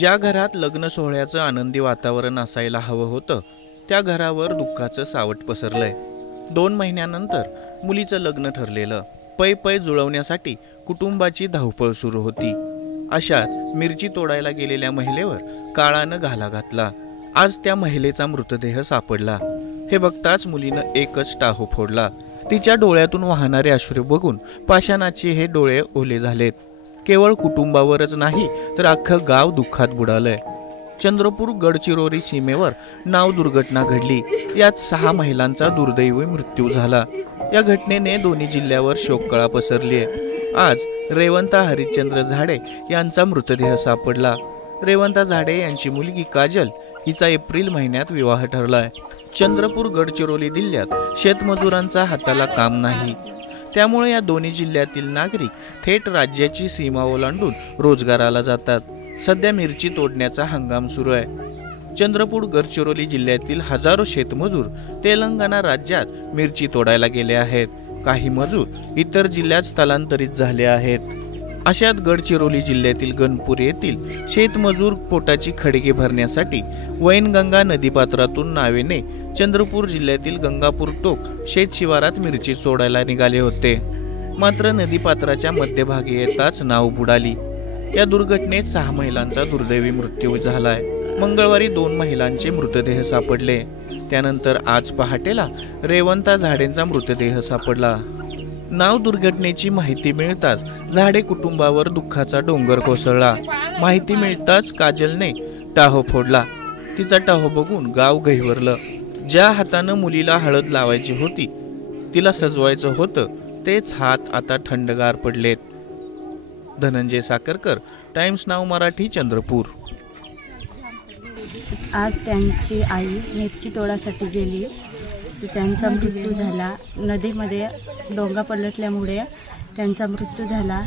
ज्या घरात लग्न सोहळ्याचं आनंदी वातावरण असायला हवं होतं त्या घरावर दुःखाचं सावट पसरलंय। 2 महिन्यानंतर मुलीचं लग्न ठरलेलं। पै पै जुळवण्यासाठी कुटुंबाची धावपळ सुरू होती। अशात मिरची तोडायला गेलेल्या महिलेवर काळानं घाला घातला। आज त्या महिलेचा मृतदेह सापडला। हे बघताच मुलीनं एकच टाहो फोडला। तिच्या डोळ्यातून वाहणारे अश्रू बघून पाषाणाचे हे डोळे ओले झालेत। केवळ कुटुंबावरच नाही तर अख्खं गाव दुःखात बुडालंय। चंद्रपूर गडचिरोली सीमेवर नाव दुर्घटना घडली। यात 6 महिलांचा दुर्दैवी मृत्यू झाला। या घटनेने दोन्ही जिल्ह्यावर शोककळा पसरली आहे। आज रेवंता हरिश्चंद्र झाडे यांचा मृतदेह सापडला। रेवंता झाडे यांची मुलगी काजल हिचा एप्रिल महिन्यात विवाह ठरलाय। चंद्रपूर गडचिरोली जिल्ह्यात शेतमजुरांचा हाताला काम नाही, त्यामुळे या दोन्ही जिल्ह्यातील नागरिक थेट राज्याची सीमा ओलांडून रोजगाराला जातात। सध्या मिरची तोडण्याचा हंगाम सुरू आहे। चंद्रपूर गडचिरोली जिल्ह्यातील हजारो शेतमजूर तेलंगणा राज्यात मिरची तोडायला गेले आहेत। काही मजूर इतर जिल्ह्यात स्थलांतरित झाले आहेत। अशात गडचिरोली जिल्ह्यातील गणपूर येथील शेतमजूर पोटाची खळगी भरण्यासाठी वैनगंगा नदीपात्रातून नावेने चंद्रपूर जिल्ह्यातील गंगापूर टोक शेत शिवारात मिरची सोडायला निघाले होते। मात्र नदीपात्राच्या मध्यभागी येताच नाव बुडाली। या दुर्घटनेत 6 महिलांचा दुर्दैवी मृत्यू झालाय। मंगळवारी 2 महिलांचे मृतदेह सापडले। त्यानंतर आज पहाटेला रेवंता झाडेंचा मृतदेह सापडला। नाव दुर्घटनेची माहिती मिळताच झाडे कुटुंबावर दुःखाचा डोंगर कोसळला। माहिती मिळताच काजलने टाहो फोडला। तिचा टाहो बघून गाव गहिवरलं। ज्या हातानं मुलीला हळद लावायची होती, तिला सजवायचं होतं, तेच हात आता थंडगार पडलेत। धनंजय साखरकर, टाइम्स नाव मराठी, चंद्रपूर। आज त्यांची आई मिरची तोडासाठी गेली तर त्यांचा मृत्यू झाला। नदीमध्ये डोंगा पलटल्यामुळे त्यांचा मृत्यू झाला।